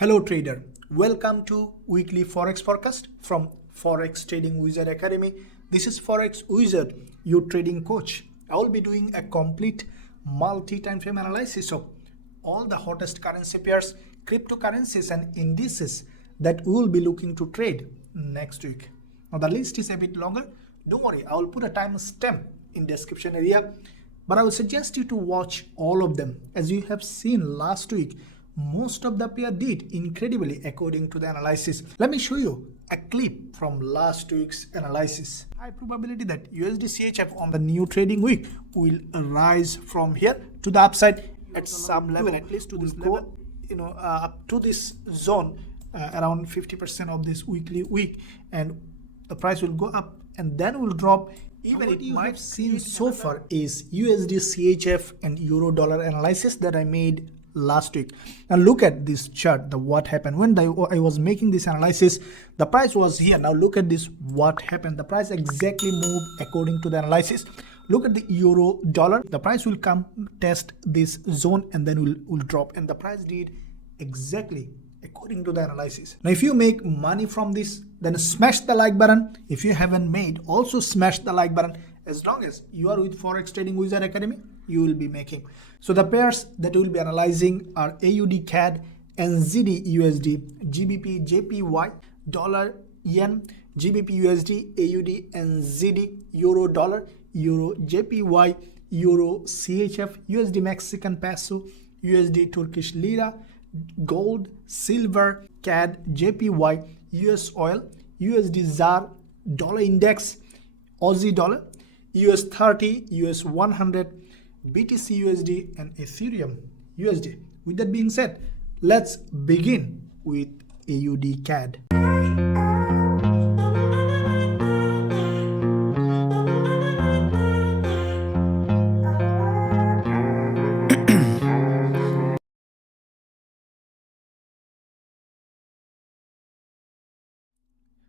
Hello trader, welcome to weekly Forex forecast from Forex Trading Wizard Academy. This is Forex Wizard, your trading coach. I will be doing a complete multi-time frame analysis of all the hottest currency pairs, cryptocurrencies and indices that we will be looking to trade next week. Now the list is a bit longer. Don't worry, I will put a timestamp in description area, but I will suggest you to watch all of them. As you have seen last week, most of the pair did incredibly according to the analysis. Let me show you a clip from last week's analysis. High probability that USDCHF on the new trading week will rise from here to the upside at some level, at least to this level, up to this zone, around 50% of this weekly week, and the price will go up and then will drop. Even it might have seen so far is USDCHF and euro dollar analysis that I made last week. Now look at this chart, what happened when I was making this analysis. The price was here. Now look at this, what happened. The price exactly moved according to the analysis. Look at the euro dollar. The price will come test this zone and then will drop, and the price did exactly according to the analysis. Now if you make money from this, then smash the like button. If you haven't made, also smash the like button. As long as you are with Forex Trading Wizard Academy, you will be making. So the pairs that we will be analyzing are AUDCAD, NZDUSD, GBPJPY, dollar yen, GBPUSD, AUDNZD, euro dollar, EURJPY, euro CHF, USD Mexican peso, USD Turkish lira, gold, silver, CADJPY, USOIL, USDZAR, dollar index, Aussie dollar, US 30, US 100, BTCUSD and Ethereum USD. With that being said, let's begin with AUDCAD.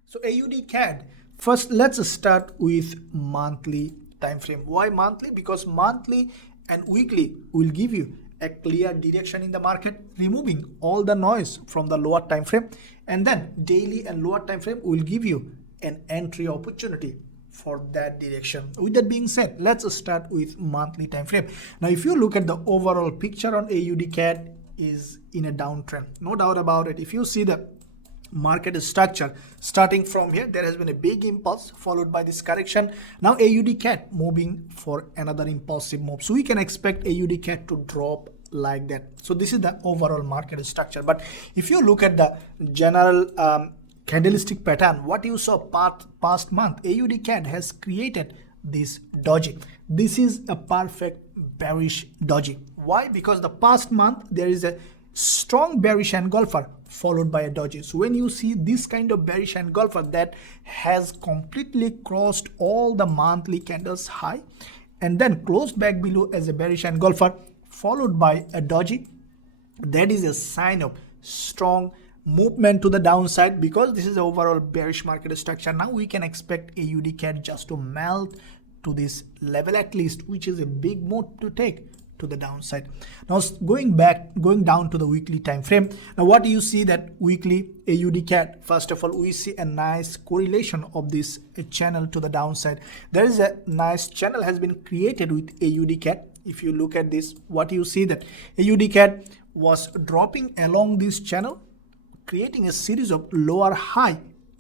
So AUDCAD, first let's start with monthly time frame. Why monthly? Because monthly and weekly will give you a clear direction in the market, removing all the noise from the lower time frame, and then daily and lower time frame will give you an entry opportunity for that direction. With that being said, let's start with monthly time frame. Now if you look at the overall picture on AUDCAD, is in a downtrend, no doubt about it. If you see the market structure starting from here, there has been a big impulse followed by this correction. Now AUDCAD moving for another impulsive move, so we can expect AUDCAD to drop like that. So this is the overall market structure. But if you look at the general candlestick pattern, what you saw past month, AUDCAD has created this doji. This is a perfect bearish doji. Why? Because the past month there is a strong bearish engulfer followed by a doji. So when you see this kind of bearish engulfer that has completely crossed all the monthly candles high and then closed back below as a bearish engulfer followed by a doji, that is a sign of strong movement to the downside, because this is the overall bearish market structure. Now we can expect AUDCAD just to melt to this level at least, which is a big move to take to the downside. Now going down to the weekly time frame. Now what do you see that weekly AUDCAD? First of all, we see a nice correlation of this channel to the downside. There is a nice channel has been created with AUDCAD. If you look at this, what you see that AUDCAD was dropping along this channel, creating a series of lower high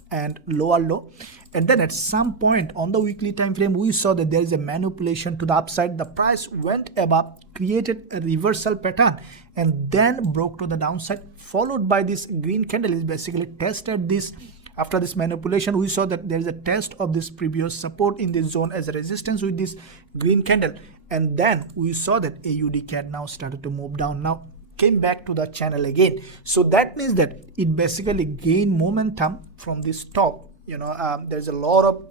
and lower low, and then at some point on the weekly time frame we saw that there is a manipulation to the upside. The price went above, created a reversal pattern and then broke to the downside, followed by this green candle is basically tested this. After this manipulation, we saw that there is a test of this previous support in this zone as a resistance with this green candle, and then we saw that AUDCAD now started to move down, now came back to the channel again. So that means that it basically gained momentum from this top. There's a lot of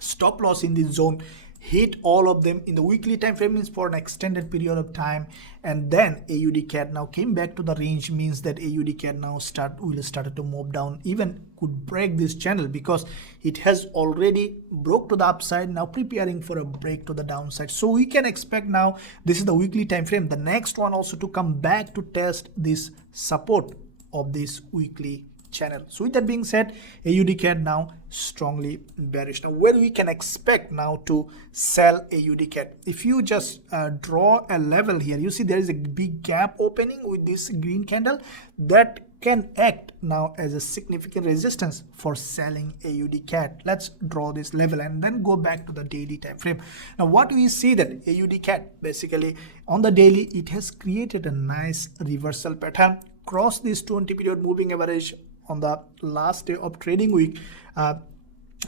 stop loss in this zone, hit all of them in the weekly time frame, means for an extended period of time, and then AUDCAD now came back to the range, means that AUDCAD now started to move down, even could break this channel because it has already broke to the upside, now preparing for a break to the downside. So we can expect now, this is the weekly time frame, the next one also to come back to test this support of this weekly channel. So with that being said, AUDCAD now strongly bearish. Now where we can expect now to sell AUDCAD, if you just draw a level here, you see there is a big gap opening with this green candle that can act now as a significant resistance for selling AUDCAD. Let's draw this level and then go back to the daily time frame. Now what we see that AUDCAD basically on the daily, it has created a nice reversal pattern, crossed this 20 period moving average on the last day of trading week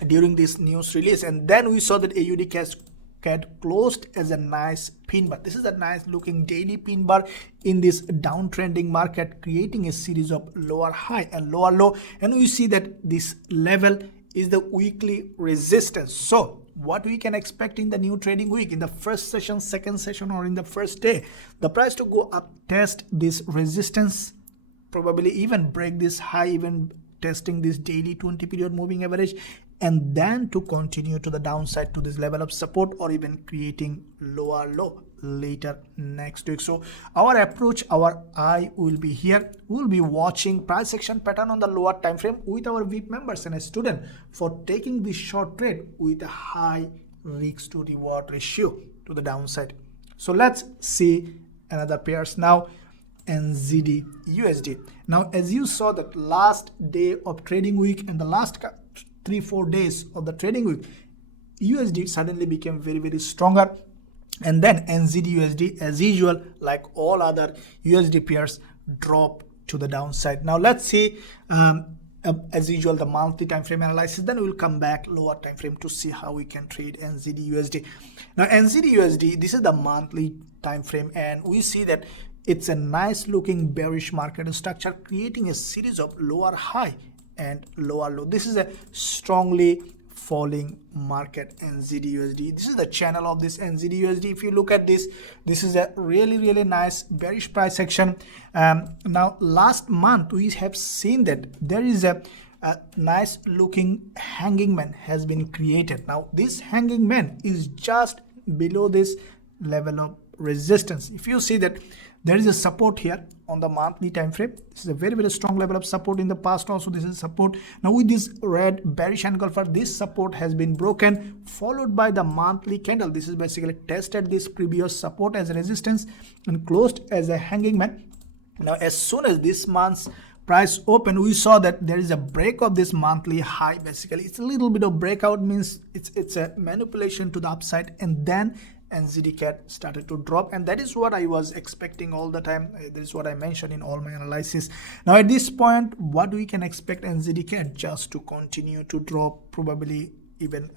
during this news release, and then we saw that AUDCAD closed as a nice pin bar. This is a nice looking daily pin bar in this downtrending market, creating a series of lower high and lower low, and we see that this level is the weekly resistance. So what we can expect in the new trading week, in the first session, second session, or in the first day, the price to go up, test this resistance, probably even break this high, even testing this daily 20 period moving average, and then to continue to the downside to this level of support, or even creating lower low later next week. So our approach, our eye will be here. We will be watching price action pattern on the lower time frame with our VIP members and a student for taking this short trade with a high risk to reward ratio to the downside. So let's see another pairs now. NZDUSD. Now as you saw that last day of trading week and the last 3-4 days of the trading week, USD suddenly became very stronger, and then NZDUSD as usual, like all other USD pairs, drop to the downside. Now let's see as usual the monthly time frame analysis, then we will come back lower time frame to see how we can trade NZDUSD. Now NZDUSD, this is the monthly time frame, and we see that it's a nice looking bearish market structure, creating a series of lower high and lower low. This is a strongly falling market NZDUSD. This is the channel of this NZDUSD. If you look at this, this is a really nice bearish price action. Now last month we have seen that there is a nice looking hanging man has been created. Now this hanging man is just below this level of resistance. If you see that there is a support here on the monthly time frame, this is a very strong level of support. In the past also this is support. Now with this red bearish engulfer, this support has been broken, followed by the monthly candle. This is basically tested this previous support as a resistance and closed as a hanging man. Now as soon as this month's price open, we saw that there is a break of this monthly high. Basically it's a little bit of breakout, means it's a manipulation to the upside, and then NZDCAD started to drop, and that is what I was expecting all the time. That is what I mentioned in all my analysis. Now at this point, what we can expect NZDCAD just to continue to drop, probably even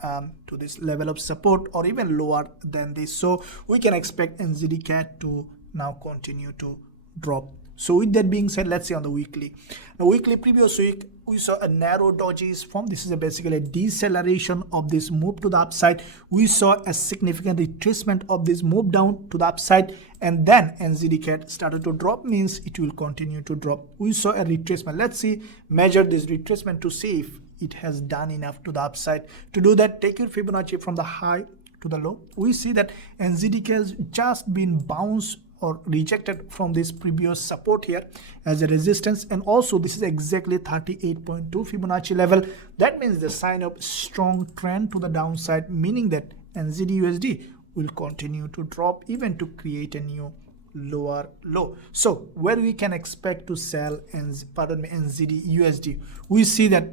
to this level of support or even lower than this. So we can expect NZDCAD to now continue to drop. So with that being said, let's see on the weekly. Now weekly, previous week we saw a narrow doji form. This is basically a deceleration of this move to the upside. We saw a significant retracement of this move down to the upside, and then NZDCAD started to drop, means it will continue to drop. We saw a retracement. Let's see, measure this retracement to see if it has done enough to the upside. To do that, take your Fibonacci from the high to the low. We see that NZDCAD has just been bounced or rejected from this previous support here as a resistance, and also this is exactly 38.2 Fibonacci level. That means the sign of strong trend to the downside, meaning that NZDUSD will continue to drop even to create a new lower low. So where we can expect to sell NZDUSD, we see that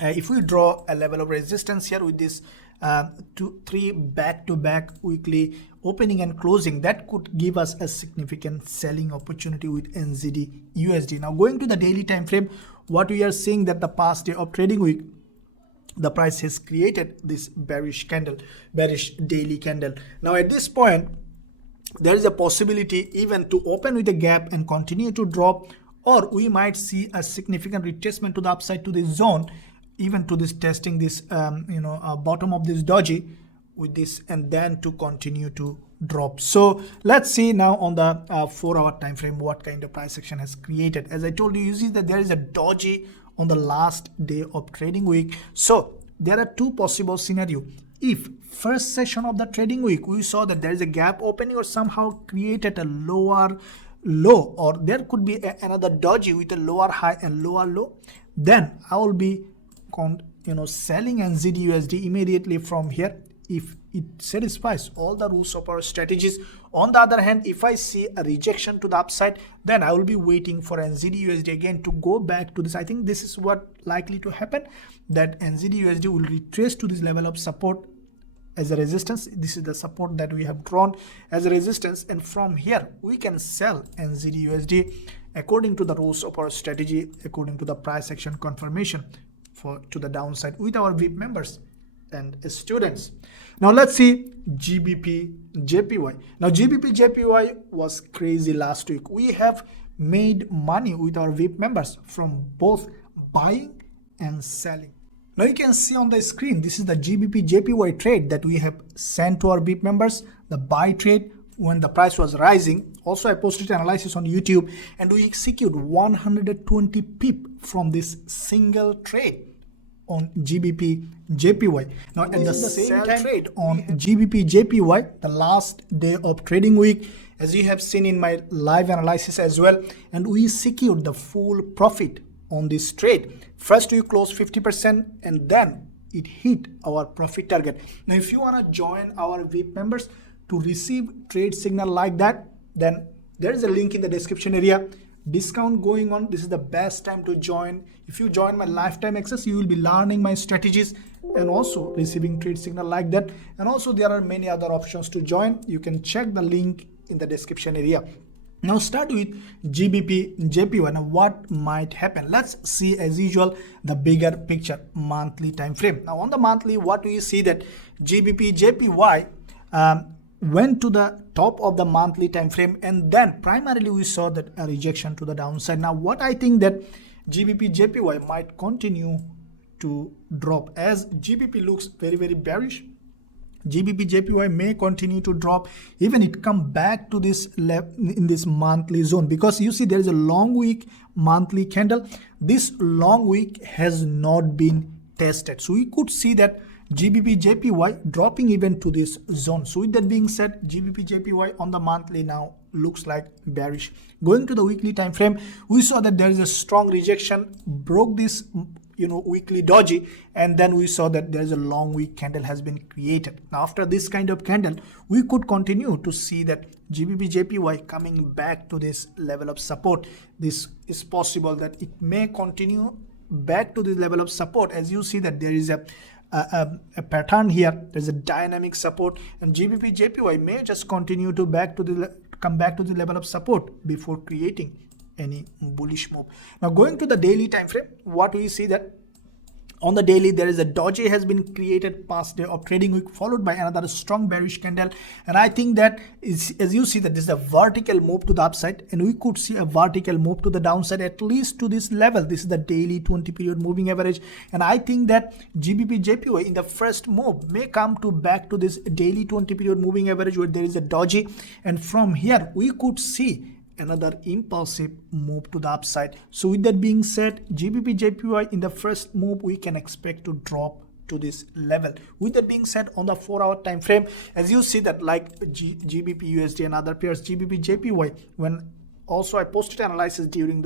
if we draw a level of resistance here with this 2-3 back-to-back weekly opening and closing, that could give us a significant selling opportunity with NZDUSD. Now going to the daily time frame, what we are seeing that the past day of trading week, the price has created this bearish candle, bearish daily candle. Now at this point, there is a possibility even to open with a gap and continue to drop, or we might see a significant retracement to the upside to this zone, even to this testing this bottom of this doji with this, and then to continue to drop. So let's see now on the 4-hour time frame what kind of price action has created. As I told you, you see that there is a doji on the last day of trading week. So there are two possible scenarios. If first session of the trading week we saw that there is a gap opening or somehow created a lower low, or there could be another doji with a lower high and lower low, then I will be selling NZDUSD immediately from here if it satisfies all the rules of our strategies. On the other hand, if I see a rejection to the upside, then I will be waiting for NZDUSD again to go back to this. I think this is what likely to happen, that NZDUSD will retrace to this level of support as a resistance. This is the support that we have drawn as a resistance, and from here we can sell NZDUSD according to the rules of our strategy, according to the price action confirmation to the downside with our VIP members and students. Now let's see GBPJPY. Now GBPJPY was crazy last week. We have made money with our VIP members from both buying and selling. Now you can see on the screen, this is the GBPJPY trade that we have sent to our VIP members, the buy trade when the price was rising. Also I posted analysis on YouTube, and we execute 120 pip from this single trade on GBPJPY. Now at the same time trade on GBPJPY, the last day of trading week, as you have seen in my live analysis as well, and we secured the full profit on this trade. First we closed 50% and then it hit our profit target. Now if you want to join our VIP members to receive trade signal like that, then there is a link in the description area. Discount going on. This is the best time to join. If you join my lifetime access, you will be learning my strategies and also receiving trade signal like that. And also there are many other options to join. You can check the link in the description area. Now start with GBPJPY. Now what might happen? Let's see as usual the bigger picture, monthly time frame. Now on the monthly, what do you see that GBPJPY went to the top of the monthly time frame, and then primarily we saw that a rejection to the downside. Now what I think that GBPJPY might continue to drop, as GBP looks very bearish. GBPJPY may continue to drop, even it come back to this in this monthly zone, because you see there is a long week monthly candle. This long week has not been tested, so we could see that GBPJPY dropping even to this zone. So with that being said, GBPJPY on the monthly now looks like bearish. Going to the weekly time frame, we saw that there is a strong rejection, broke this weekly doji, and then we saw that there is a long week candle has been created. Now after this kind of candle, we could continue to see that GBPJPY coming back to this level of support. This is possible that it may continue back to this level of support, as you see that there is a pattern here. There's a dynamic support, and GBPJPY may just continue to come back to the level of support before creating any bullish move. Now going to the daily time frame, what we see that on the daily there is a doji has been created past day of trading week, followed by another strong bearish candle, and I think that is, as you see that this is a vertical move to the upside, and we could see a vertical move to the downside at least to this level. This is the daily 20 period moving average, and I think that GBPJPY in the first move may come to back to this daily 20 period moving average where there is a doji, and from here we could see another impulsive move to the upside. So with that being said, GBPJPY in the first move we can expect to drop to this level. With that being said, on the 4-hour time frame, as you see that like GBPUSD and other pairs, GBPJPY, when also I posted analysis during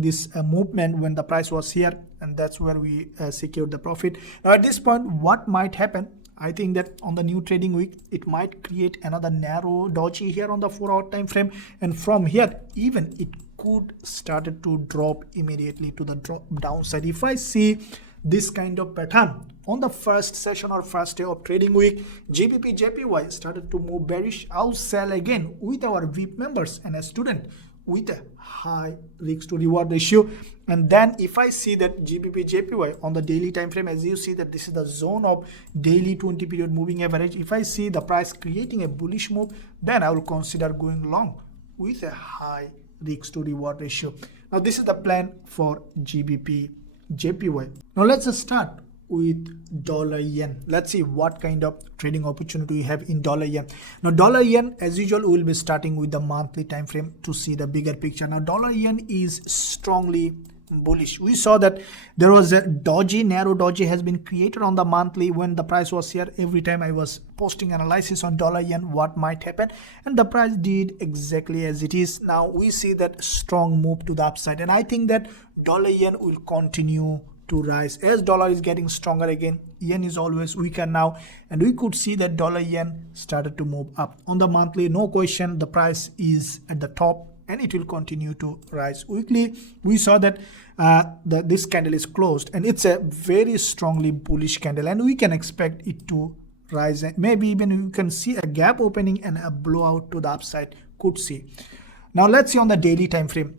this movement when the price was here, and that's where we secured the profit. Now at this point, what might happen? I think that on the new trading week, it might create another narrow doji here on the 4-hour time frame, and from here even it could started to drop immediately to the downside. If I see this kind of pattern on the first session or first day of trading week, GBPJPY started to move bearish, I'll sell again with our VIP members and a student with a high risk to reward ratio. And then if I see that GBPJPY on the daily time frame, as you see that this is the zone of daily 20 period moving average, if I see the price creating a bullish move, then I will consider going long with a high risk to reward ratio. Now this is the plan for GBPJPY. Now let's start with dollar yen. Let's see what kind of trading opportunity we have in dollar yen. Now dollar yen, as usual, we will be starting with the monthly time frame to see the bigger picture. Now dollar yen is strongly bullish. We saw that there was a doji, narrow doji has been created on the monthly when the price was here. Every time I was posting analysis on dollar yen, what might happen, and the price did exactly as it is. Now we see that strong move to the upside, and I think that dollar yen will continue to rise as dollar is getting stronger again. Yen is always weaker now, and we could see that dollar yen started to move up on the monthly. No question, the price is at the top and it will continue to rise. Weekly, we saw that this candle is closed and it's a very strongly bullish candle, and we can expect it to rise. Maybe even you can see a gap opening and a blowout to the upside, could see. Now let's see on the daily time frame.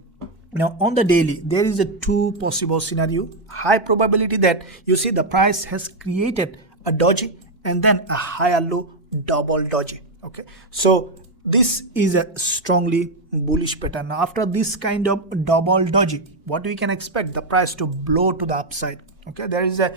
Now on the daily, there is a two possible scenario. High probability that you see the price has created a doji and then a higher low double doji. Okay, so this is a strongly bullish pattern. Now after this kind of double doji, what we can expect? The price to blow to the upside. Okay, there is a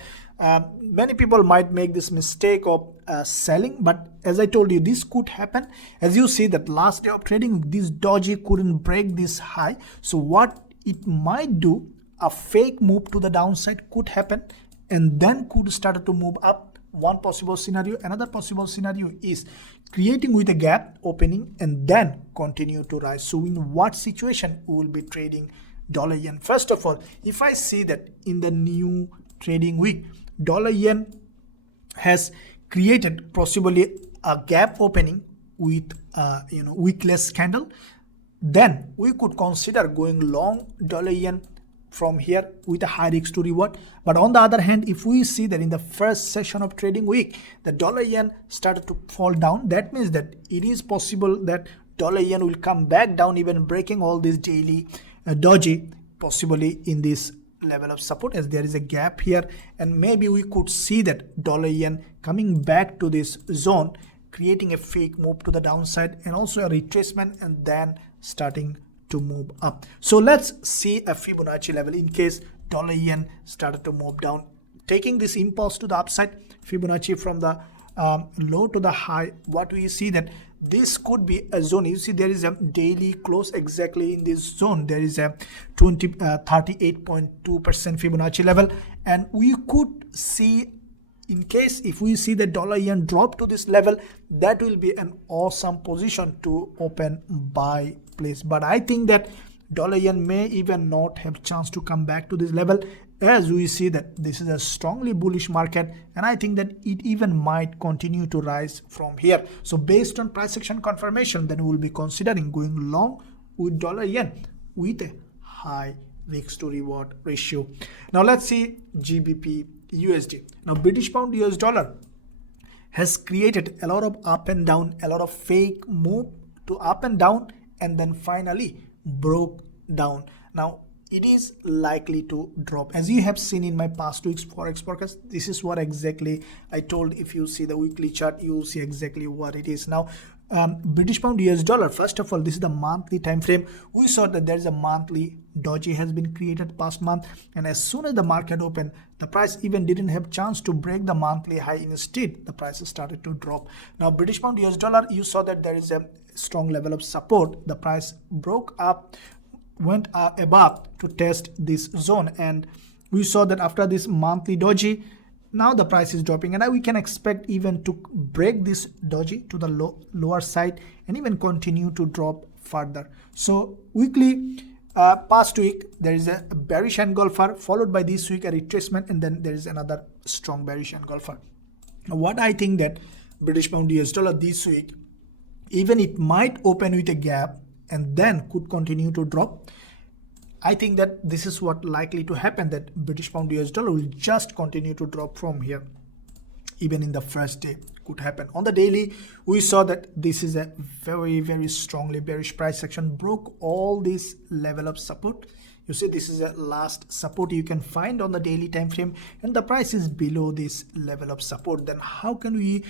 many people might make this mistake of selling, but as I told you, this could happen. As you see that last day of trading, this doji couldn't break this high. So what it might do, a fake move to the downside could happen and then could start to move up. One possible scenario. Another possible scenario is creating with a gap opening and then continue to rise. So in what situation we will be trading dollar yen? First of all, if I see that in the new trading week, dollar yen has created possibly a gap opening with wickless candle, then we could consider going long dollar yen from here with a high risk to reward. But on the other hand, if we see that in the first session of trading week, the dollar yen started to fall down, that means that it is possible that dollar yen will come back down, even breaking all this daily doji, possibly in this level of support, as there is a gap here, and maybe we could see that dollar yen coming back to this zone, creating a fake move to the downside and also a retracement and then starting to move up. So let's see a Fibonacci level in case dollar yen started to move down, taking this impulse to the upside. Fibonacci from the low to the high, what we see that this could be a zone. You see there is a daily close exactly in this zone. There is a 38.2% Fibonacci level, and we could see, in case if we see the dollar yen drop to this level, that will be an awesome position to open buy place. But I think that dollar yen may even not have chance to come back to this level, as we see that this is a strongly bullish market, and I think that it even might continue to rise from here. So based on price action confirmation, then we will be considering going long with dollar yen with a high risk to reward ratio. Now let's see GBPUSD. Now British pound US dollar has created a lot of up and down, a lot of fake move to up and down, and then finally broke down. Now it is likely to drop, as you have seen in my past weeks forex forecast. This is what exactly I told. If you see the weekly chart, you will see exactly what it is. Now British pound US dollar, first of all, this is the monthly time frame. We saw that there is a monthly doji has been created past month, and as soon as the market opened, the price even didn't have chance to break the monthly high. Instead, the prices started to drop. Now British pound US dollar, you saw that there is a strong level of support. The price broke up, went above to test this zone, and we saw that after this monthly doji, now the price is dropping, and now we can expect even to break this doji to the lower side and even continue to drop further. So weekly, past week there is a bearish engulfer, followed by this week a retracement, and then there is another strong bearish engulfer. Now what I think that British pound US dollar this week, even it might open with a gap and then could continue to drop. I think that this is what likely to happen, that British pound US dollar will just continue to drop from here. Even in the first day could happen. On the daily, we saw that this is a very strongly bearish price action, broke all this level of support. You see, this is a last support you can find on the daily time frame, and the price is below this level of support. Then how can we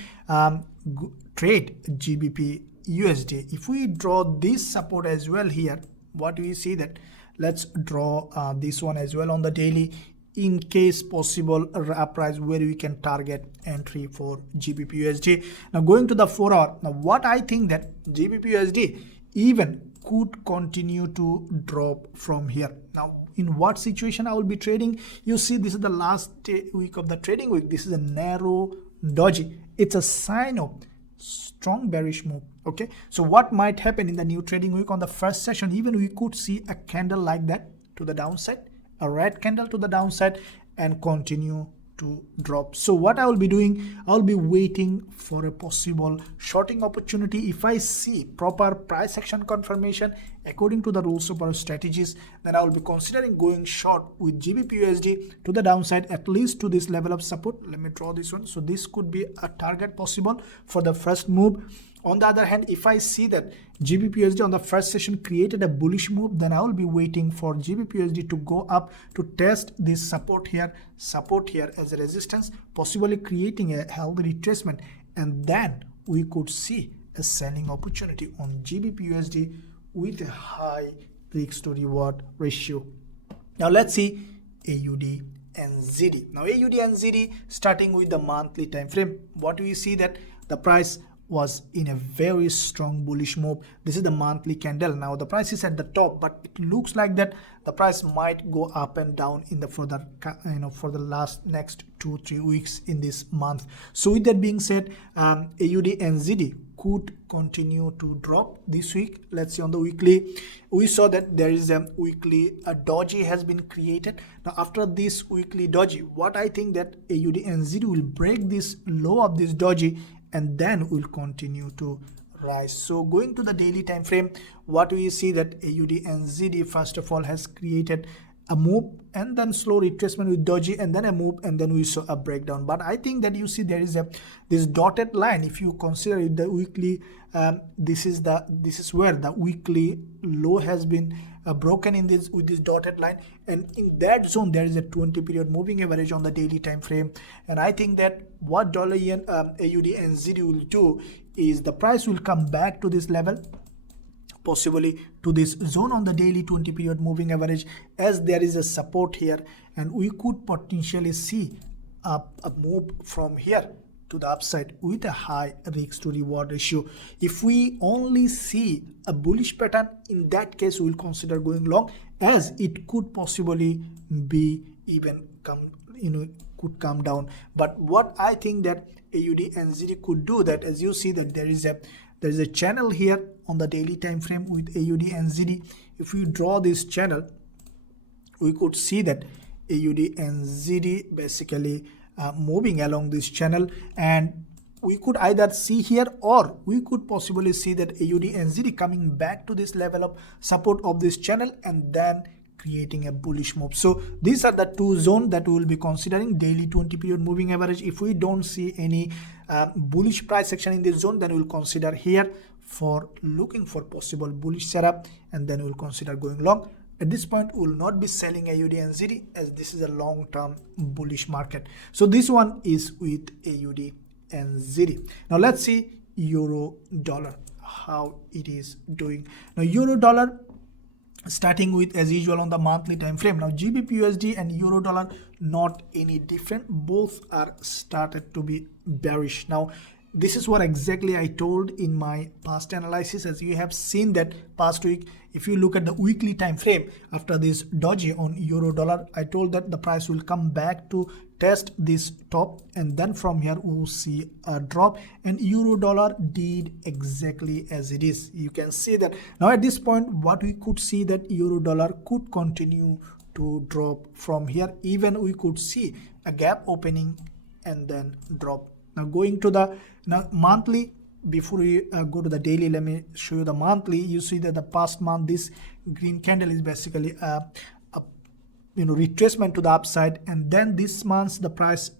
trade GBPUSD? If we draw this support as well here, what do we see that? Let's draw this one as well on the daily, in case possible a price where we can target entry for GBPUSD. Now going to the 4 hour, now what I think that GBPUSD even could continue to drop from here. Now, in what situation I will be trading? You see, this is the last week of the trading week. This is a narrow doji. It's a sign of strong bearish move. Okay, so what might happen in the new trading week? On the first session, even we could see a candle like that to the downside, a red candle to the downside, and continue to drop. So what I will be doing, I'll be waiting for a possible shorting opportunity. If I see proper price action confirmation according to the rules of our strategies, then I will be considering going short with GBPUSD to the downside, at least to this level of support. Let me draw this one. So this could be a target possible for the first move. On the other hand, if I see that GBPUSD on the first session created a bullish move, then I will be waiting for GBPUSD to go up to test this support here as a resistance, possibly creating a healthy retracement, and then we could see a selling opportunity on GBPUSD with a high risk to reward ratio. Now let's see AUDNZD. Now AUDNZD, starting with the monthly time frame, what do we see? That the price was in a very strong bullish move. This is the monthly candle. Now the price is at the top, but it looks like that the price might go up and down in the further, for the next 2-3 weeks in this month. So with that being said, AUDNZD could continue to drop this week. Let's see on the weekly. We saw that there is a weekly doji has been created. Now after this weekly doji, what I think that AUDNZD will break this low of this doji and then will continue to rise. So going to the daily time frame, what we see that AUDNZD first of all has created a move and then slow retracement with doji and then a move, and then we saw a breakdown. But I think that you see there is this dotted line. If you consider it the weekly, this is where the weekly low has been broken in this with this dotted line, and in that zone there is a 20 period moving average on the daily time frame. And I think that what dollar yen AUDNZD will do is the price will come back to this level, possibly to this zone on the daily 20 period moving average, as there is a support here, and we could potentially see a move from here to the upside with a high risk to reward ratio. If we only see a bullish pattern, in that case we will consider going long, as it could possibly be even could come down. But what I think that AUDNZD could do, that as you see that there is a channel here on the daily time frame with AUDNZD. If we draw this channel, we could see that AUDNZD basically moving along this channel, and we could either see here or we could possibly see that AUDNZD coming back to this level of support of this channel and then creating a bullish move. So these are the two zones that we will be considering. Daily 20 period moving average, if we don't see any bullish price action in this zone, then we will consider here for looking for possible bullish setup, and then we will consider going long. At this point, we will not be selling AUDNZD, as this is a long-term bullish market. So this one is with AUDNZD. Now let's see euro dollar, how it is doing. Now euro dollar, starting with as usual on the monthly time frame. Now GBPUSD and euro dollar not any different, both are started to be bearish. Now this is what exactly I told in my past analysis. As you have seen that past week, if you look at the weekly time frame after this doji on euro dollar, I told that the price will come back to test this top, and then from here we will see a drop, and euro dollar did exactly as it is. You can see that now at this point what we could see that euro dollar could continue to drop from here. Even we could see a gap opening and then drop. Now going to the monthly, before we go to the daily, let me show you the monthly. You see that the past month this green candle is basically a retracement to the upside, and then this month the price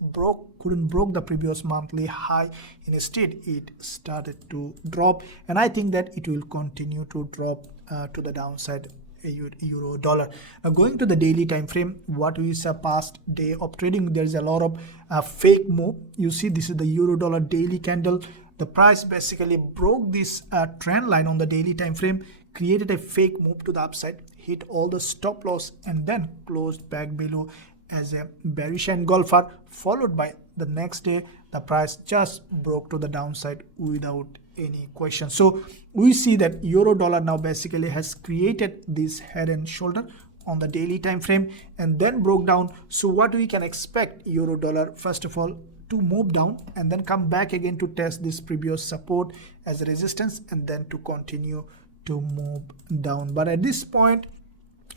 couldn't broke the previous monthly high. Instead it started to drop, and I think that it will continue to drop to the downside. Euro dollar. Now going to the daily time frame, what we saw past day of trading, there is a lot of fake move. You see this is the euro dollar daily candle. The price basically broke this trend line on the daily time frame, created a fake move to the upside, hit all the stop loss, and then closed back below as a bearish engulfer, followed by the next day the price just broke to the downside without any question. So we see that euro dollar now basically has created this head and shoulder on the daily time frame and then broke down. So what we can expect, euro dollar first of all to move down and then come back again to test this previous support as a resistance and then to continue to move down. But at this point,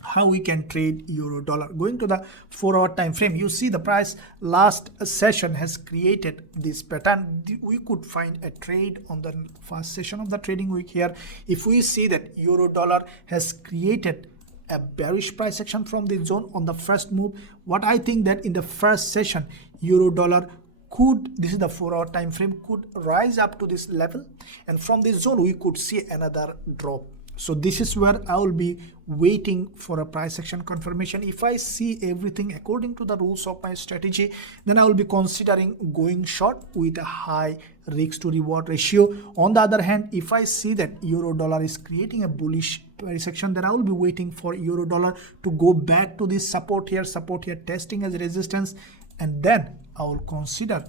how we can trade euro dollar? Going to the 4-hour time frame, you see the price last session has created this pattern. We could find a trade on the first session of the trading week here. If we see that euro dollar has created a bearish price action from this zone on the first move, what I think that in the first session euro dollar could, this is the 4-hour time frame, could rise up to this level, and from this zone we could see another drop. So this is where I will be waiting for a price action confirmation. If I see everything according to the rules of my strategy, then I will be considering going short with a high risk to reward ratio. On the other hand, if I see that euro dollar is creating a bullish price action, then I will be waiting for euro dollar to go back to this support here, testing as resistance, and then I will consider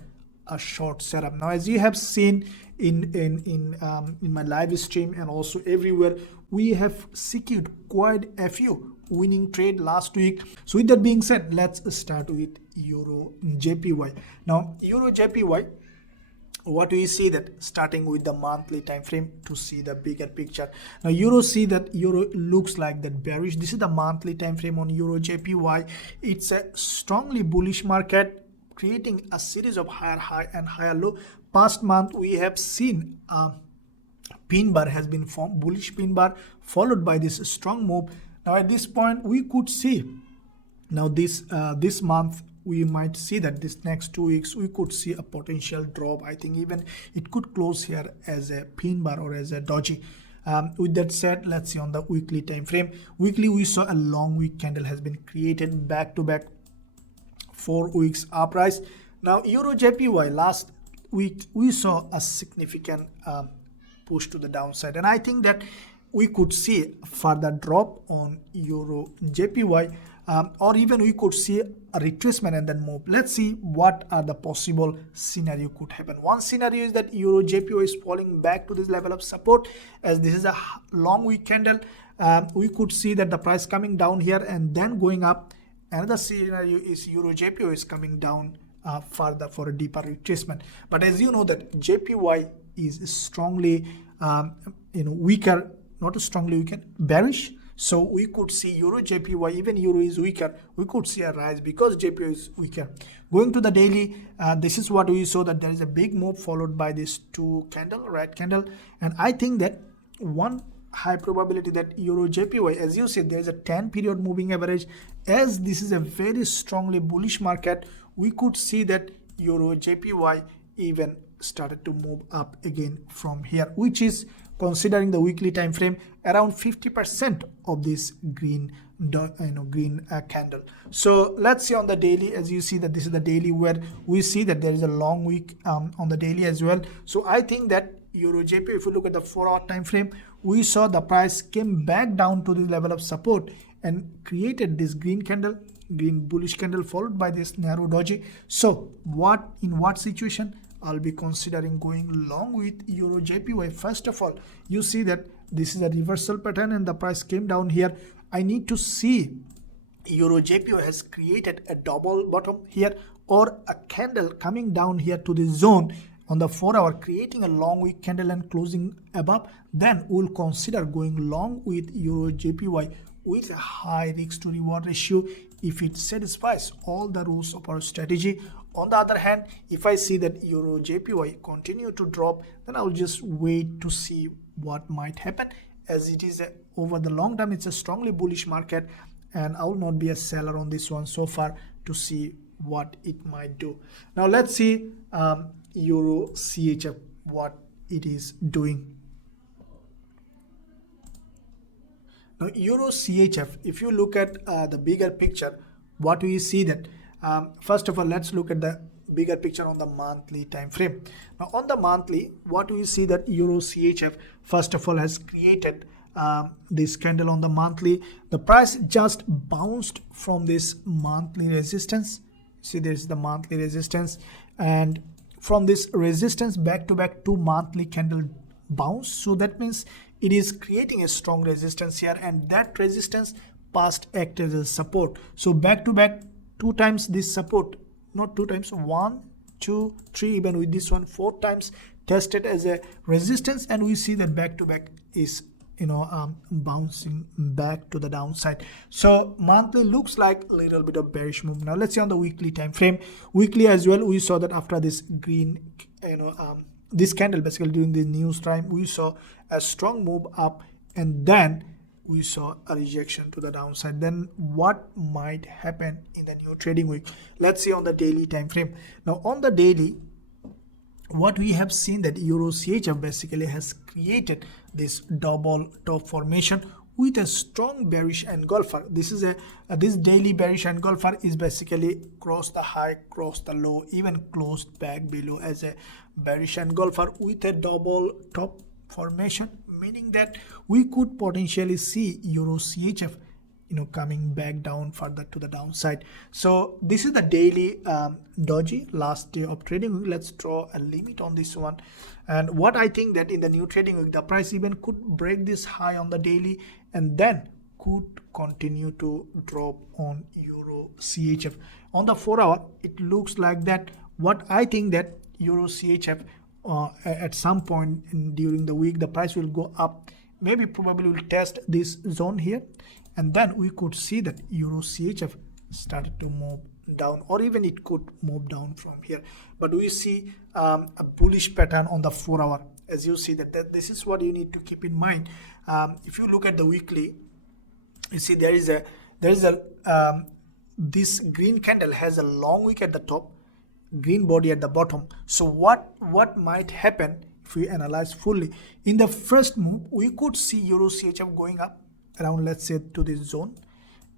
a short setup. Now, as you have seen in my live stream and also everywhere, we have secured quite a few winning trade last week. So with that being said, let's start with EURJPY. Now, EURJPY, what we see that starting with the monthly time frame to see the bigger picture. Now euro, see that euro looks like that bearish. This is the monthly time frame on EURJPY. It's a strongly bullish market, creating a series of higher high and higher low. Past month we have seen pin bar has been formed, bullish pin bar followed by this strong move. Now at this point we could see, now this month we might see that this next 2 weeks we could see a potential drop. I think even it could close here as a pin bar or as a doji. With that said, let's see on the weekly time frame. Weekly we saw a long wick candle has been created, back to back 4 weeks uprise. Now EURJPY, last week we saw a significant push to the downside, and I think that we could see a further drop on EURJPY, or even we could see a retracement and then move. Let's see what are the possible scenario could happen. One scenario is that EURJPY is falling back to this level of support, as this is a long wick candle. We could see that the price coming down here and then going up. Another scenario is EURJPY is coming down further for a deeper retracement. But as you know that JPY is strongly weaker, not strongly weaker, bearish. So we could see EURJPY, even euro is weaker, we could see a rise because JPY is weaker. Going to the daily, this is what we saw, that there is a big move followed by this red candle, and I think that one high probability that EURJPY, as you said, there is a 10 period moving average. As this is a very strongly bullish market, we could see that EURJPY even started to move up again from here, which is, considering the weekly time frame, around 50% of this green candle. So let's see on the daily. As you see that this is the daily, where we see that there is a long wick on the daily as well. So I think that EURJPY, if you look at the 4-hour time frame, we saw the price came back down to the level of support and created this green bullish candle followed by this narrow doji. So in what situation I'll be considering going long with EURJPY? First of all, you see that this is a reversal pattern and the price came down here. I need to see EURJPY has created a double bottom here, or a candle coming down here to this zone on the 4-hour, creating a long wick candle and closing above. Then we'll consider going long with EURJPY with a high risk to reward ratio if it satisfies all the rules of our strategy. On the other hand, if I see that EURJPY continue to drop, then I'll just wait to see what might happen, as it is over the long term, it's a strongly bullish market, and I will not be a seller on this one so far to see what it might do. Now let's see EURCHF, what it is doing. Now EURCHF, if you look at the bigger picture, what we see that first of all, let's look at the bigger picture on the monthly time frame. Now on the monthly, what we see that EURCHF first of all has created this candle on the monthly. The price just bounced from this monthly resistance. See, there's the monthly resistance, and from this resistance back to back 2 monthly candle bounce. So that means it is creating a strong resistance here, and that resistance past act as a support. So back to back 2 times this support, not 2 times, 1, 2, 3, even with this one 4 times tested as a resistance, and we see that back to back is bouncing back to the downside. So monthly looks like a little bit of bearish move. Now let's see on the weekly time frame. Weekly as well, we saw that after this green this candle, basically during the news time, we saw a strong move up, and then we saw a rejection to the downside. Then what might happen in the new trading week? Let's see on the daily time frame. Now on the daily, what we have seen that EURCHF basically has created this double top formation with a strong bearish engulfer. This is this daily bearish engulfer is basically cross the high, cross the low, even closed back below as a bearish engulfer with a double top formation, meaning that we could potentially see EURCHF coming back down further to the downside. So this is the daily doji, last day of trading week. Let's draw a limit on this one. And what I think that in the new trading week, the price even could break this high on the daily and then could continue to drop on EURCHF. On the 4 hour, it looks like that. What I think that EURCHF at some point during the week, the price will go up, maybe probably will test this zone here, and then we could see that EURCHF started to move down, or even it could move down from here. But we see a bullish pattern on the 4 hour. As you see that this is what you need to keep in mind. If you look at the weekly, you see there is this green candle has a long wick at the top, green body at the bottom. So what might happen if we analyze fully? In the first move, we could see EURCHF going up around, let's say, to this zone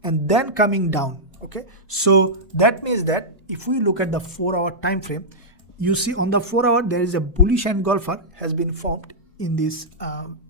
and then coming down. Okay, so that means that if we look at the 4 hour time frame, you see on the 4 hour there is a bullish engulfer has been formed in this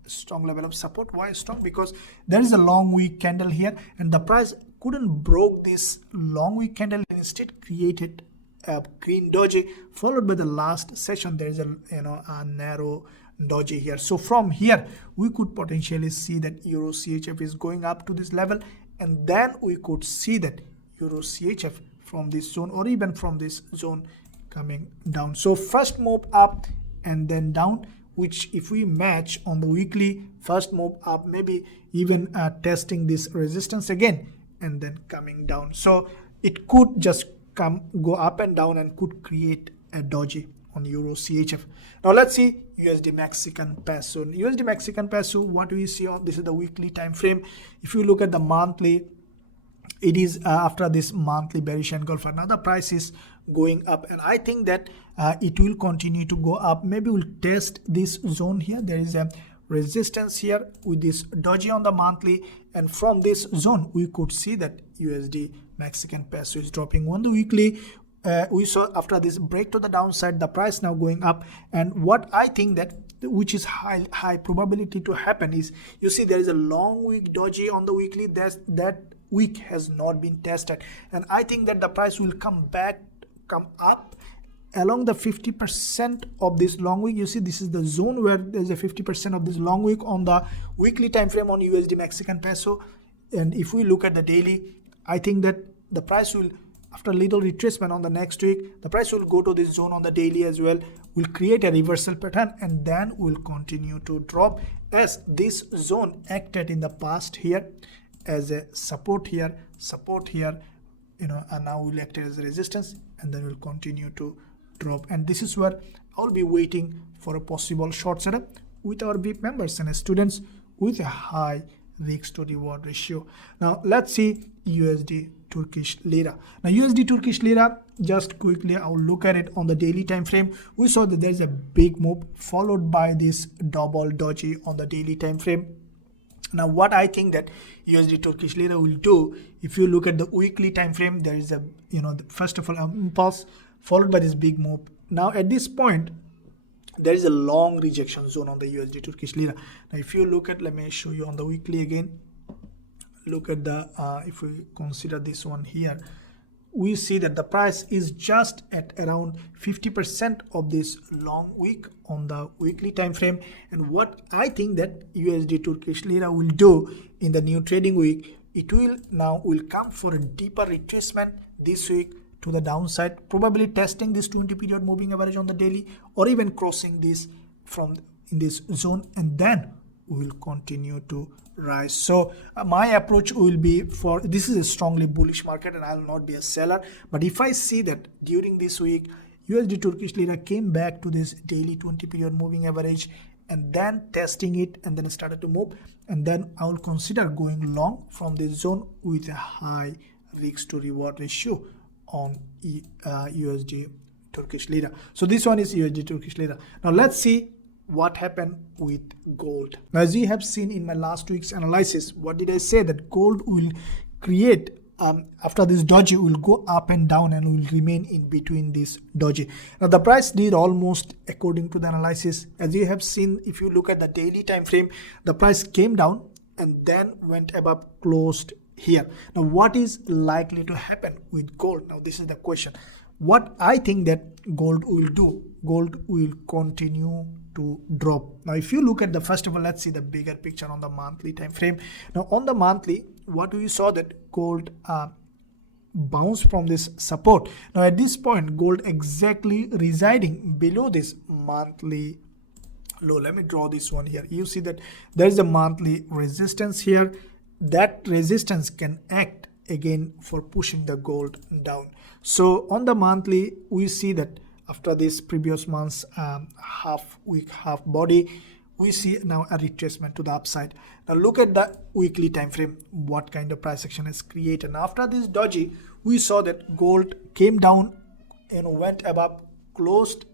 strong level of support. Why strong? Because there is a long wick candle here, and the price couldn't broke this long wick candle, and instead created a green doji, followed by the last session there is a narrow doji here. So from here we could potentially see that EURCHF is going up to this level, and then we could see that EURCHF from this zone or even from this zone coming down. So first move up and then down, which if we match on the weekly, first move up, maybe even testing this resistance again and then coming down. So it could just go up and down and could create a doji on EURCHF. Now let's see USD Mexican Peso. USD Mexican Peso, what we see on this is the weekly time frame. If you look at the monthly, it is after this monthly bearish engulfer. Now the price is going up, and I think that it will continue to go up. Maybe we'll test this zone here. There is a resistance here with this doji on the monthly, and from this zone we could see that USD Mexican Peso is dropping. On the weekly, we saw after this break to the downside, the price now going up. And what I think that which is high probability to happen is, you see there is a long wick doji on the weekly. That wick has not been tested, and I think that the price will come up along the 50% of this long wick. You see this is the zone where there's a 50% of this long wick on the weekly time frame on USD Mexican Peso. And if we look at the daily, I think that the price will, after a little retracement on the next week, the price will go to this zone on the daily as well, will create a reversal pattern, and then will continue to drop, as this zone acted in the past here as a support here, and now will act as a resistance, and then will continue to drop. And this is where I'll be waiting for a possible short setup with our VIP members and students with a high risk to reward ratio. Now let's see USD Turkish Lira. Now USD Turkish Lira, just quickly I'll look at it on the daily time frame. We saw that there's a big move followed by this double doji on the daily time frame. Now what I think that USD Turkish Lira will do, if you look at the weekly time frame, there is a first of all impulse followed by this big move. Now at this point there is a long rejection zone on the USD Turkish Lira. Now if you look at, let me show you on the weekly again. Look at the if we consider this one here, we see that the price is just at around 50% of this long wick on the weekly time frame. And what I think that USD Turkish Lira will do in the new trading week, it will come for a deeper retracement this week to the downside, probably testing this 20 period moving average on the daily, or even crossing this from in this zone, and then we will continue to rise. So my approach will be, for this is a strongly bullish market and I will not be a seller, but if I see that during this week USD Turkish Lira came back to this daily 20 period moving average and then testing it and then started to move, and then I will consider going long from this zone with a high risk to reward ratio on USD Turkish Lira. So this one is USD Turkish Lira. Now let's see what happened with gold. Now, as you have seen in my last week's analysis, what did I say? That gold will create after this doji will go up and down and will remain in between this doji. Now the price did almost according to the analysis. As you have seen, if you look at the daily time frame, the price came down and then went above, closed here. Now what is likely to happen with gold? Now this is the question. What I think that gold will do, gold will continue to drop. Now if you look at the, first of all, let's see the bigger picture on the monthly time frame. Now on the monthly, what we saw that gold bounced from this support. Now at this point, gold exactly residing below this monthly low. Let me draw this one here. You see that there is a monthly resistance here. That resistance can act again for pushing the gold down. So on the monthly, we see that after this previous month's half week, half body, we see now a retracement to the upside. Now look at the weekly time frame, what kind of price action is created. And after this doji, we saw that gold came down and went above, closed,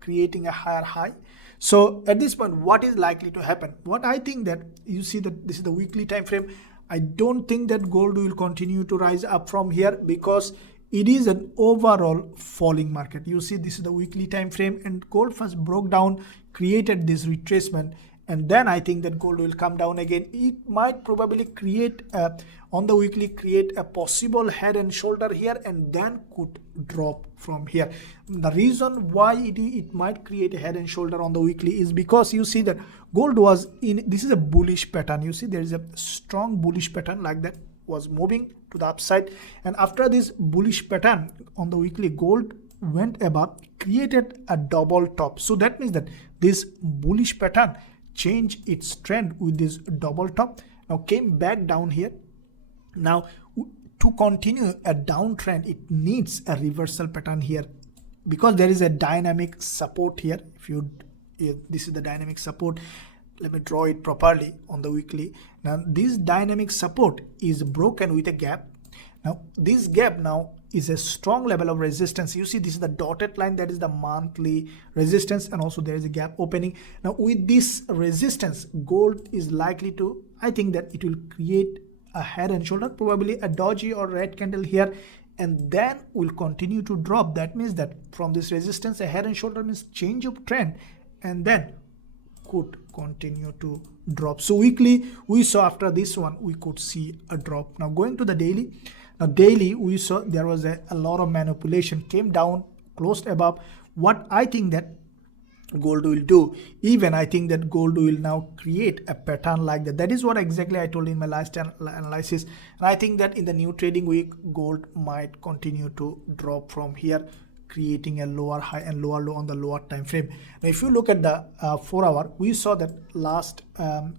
creating a higher high. So at this point, what is likely to happen? What I think that, you see that this is the weekly time frame. I don't think that gold will continue to rise up from here because it is an overall falling market. You see, this is the weekly time frame and gold first broke down, created this retracement, and then I think that gold will come down again. It might probably create on the weekly, create a possible head and shoulder here, and then could drop from here. The reason why it might create a head and shoulder on the weekly is because you see that gold was in, this is a bullish pattern. You see there is a strong bullish pattern like that, was moving to the upside, and after this bullish pattern on the weekly, gold went above, created a double top. So that means that this bullish pattern changed its trend with this double top, now came back down here. Now to continue a downtrend, it needs a reversal pattern here because there is a dynamic support here. This is the dynamic support. Let me draw it properly on the weekly. Now this dynamic support is broken with a gap. Now this gap now is a strong level of resistance. You see, this is the dotted line, that is the monthly resistance, and also there is a gap opening. Now with this resistance, gold is likely to, I think that it will create a head and shoulder, probably a doji or red candle here, and then will continue to drop. That means that from this resistance, a head and shoulder means change of trend, and then could continue to drop. So weekly, we saw after this one, we could see a drop. Now going to the daily. Now daily, we saw there was a lot of manipulation, came down, closed above. What I think that gold will do, even I think that gold will now create a pattern like that. That is what exactly I told in my last analysis. And I think that in the new trading week, gold might continue to drop from here, creating a lower high and lower low on the lower time frame. Now if you look at the 4 hour, we saw that last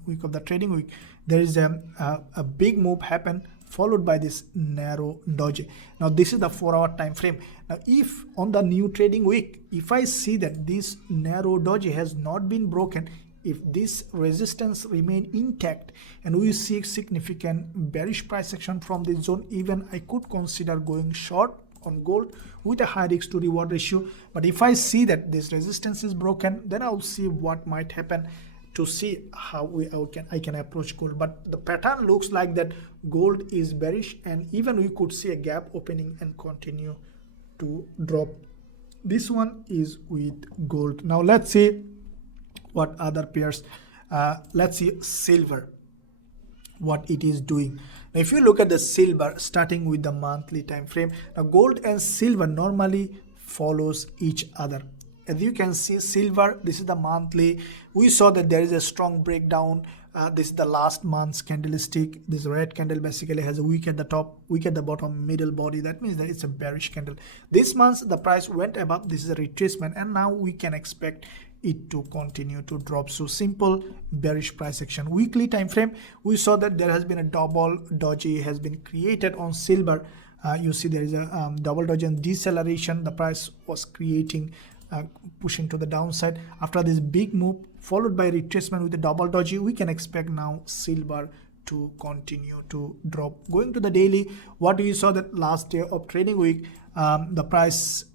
week of the trading week, there is a big move happen, followed by this narrow doji. Now this is the 4 hour time frame. Now if on the new trading week, if I see that this narrow doji has not been broken, if this resistance remain intact and we see significant bearish price action from this zone, even I could consider going short on gold with a high risk to reward ratio. But if I see that this resistance is broken, then I'll see what might happen to see how I can approach gold. But the pattern looks like that gold is bearish, and even we could see a gap opening and continue to drop. This one is with gold. Now let's see what other pairs. Let's see silver. what it is doing. Now if you look at the silver, starting with the monthly time frame, now gold and silver normally follows each other. As you can see, silver, this is the monthly. We saw that there is a strong breakdown. This is the last month's candlestick. This red candle basically has a wick at the top, wick at the bottom, middle body. That means that it's a bearish candle. This month the price went above. This is a retracement, and now we can expect it to continue to drop. So simple bearish price action. Weekly time frame, we saw that there has been a double doji has been created on silver. You see there is a double doji and deceleration. The price was creating pushing to the downside. After this big move followed by retracement with a double doji, we can expect now silver to continue to drop. Going to the daily, what we saw that last day of trading week, the price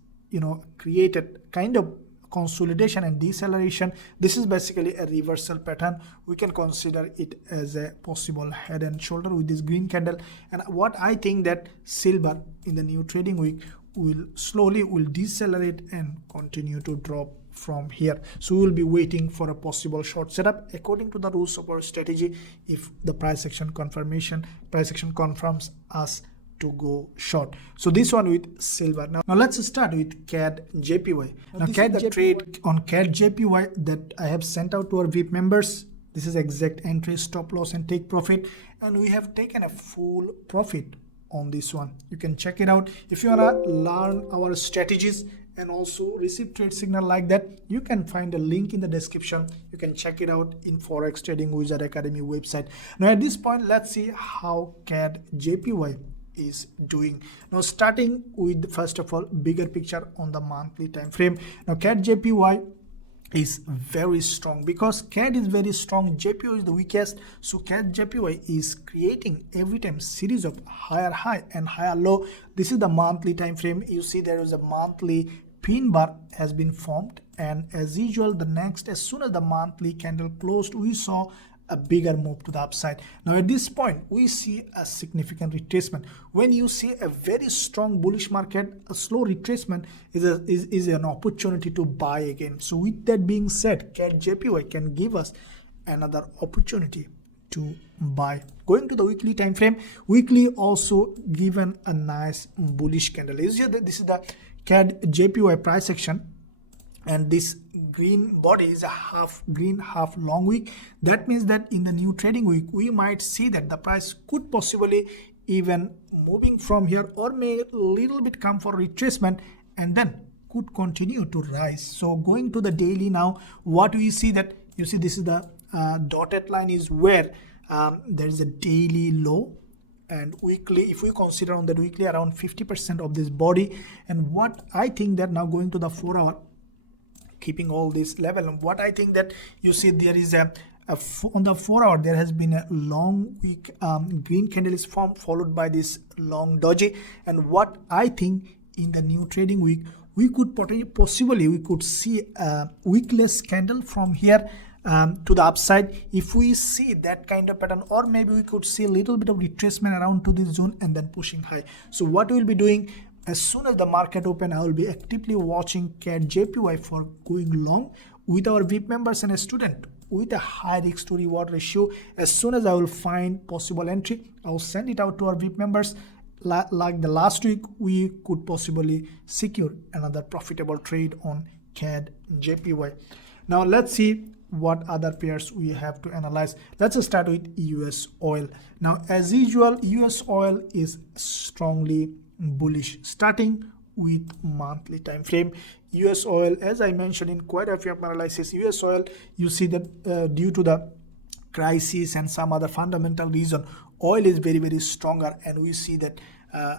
created kind of consolidation and deceleration. This is basically a reversal pattern. We can consider it as a possible head and shoulder with this green candle. And what I think that silver in the new trading week will decelerate and continue to drop from here. So we will be waiting for a possible short setup according to the rules of our strategy. If the price action confirms us to go short. So this one with silver. Now let's start with CADJPY. Now the trade on CADJPY that I have sent out to our VIP members. This is exact entry, stop loss and take profit, and we have taken a full profit on this one. You can check it out. If you want to learn our strategies and also receive trade signal like that, you can find a link in the description. You can check it out in Forex Trading Wizard Academy website. Now at this point, let's see how CADJPY is doing. Now starting with, first of all, bigger picture on the monthly time frame. Now CADJPY is very strong because CAD is very strong, JPY is the weakest. So CADJPY is creating every time series of higher high and higher low. This is the monthly time frame. You see there is a monthly pin bar has been formed, and as usual as soon as the monthly candle closed, we saw a bigger move to the upside. Now at this point we see a significant retracement. When you see a very strong bullish market, a slow retracement is an opportunity to buy again. So with that being said, CADJPY can give us another opportunity to buy. Going to the weekly time frame, weekly also given a nice bullish candle. This is the CADJPY price action, and this green body is a half green half long wick. That means that in the new trading week we might see that the price could possibly even moving from here, or may a little bit come for retracement and then could continue to rise. So going to the daily now, what we see that, you see this is the dotted line is where there is a daily low, and weekly, if we consider on the weekly, around 50% of this body. And what I think that now going to the 4 hour, keeping all this level, and what I think that you see there is on the 4 hour there has been a long wick green candle is formed, followed by this long doji. And what I think in the new trading week, we could possibly we could see a wickless candle from here to the upside. If we see that kind of pattern, or maybe we could see a little bit of retracement around to this zone and then pushing high. So what we'll be doing, as soon as the market open, I will be actively watching CADJPY for going long with our VIP members and a student with a high risk to reward ratio. As soon as I will find possible entry, I will send it out to our VIP members. Like the last week, we could possibly secure another profitable trade on CADJPY. Now let's see what other pairs we have to analyze. Let's start with US oil. Now as usual, US oil is strongly bullish. Starting with monthly time frame, US oil, as I mentioned in quite a few of my analysis, US oil, you see that due to the crisis and some other fundamental reason, oil is very stronger, and we see that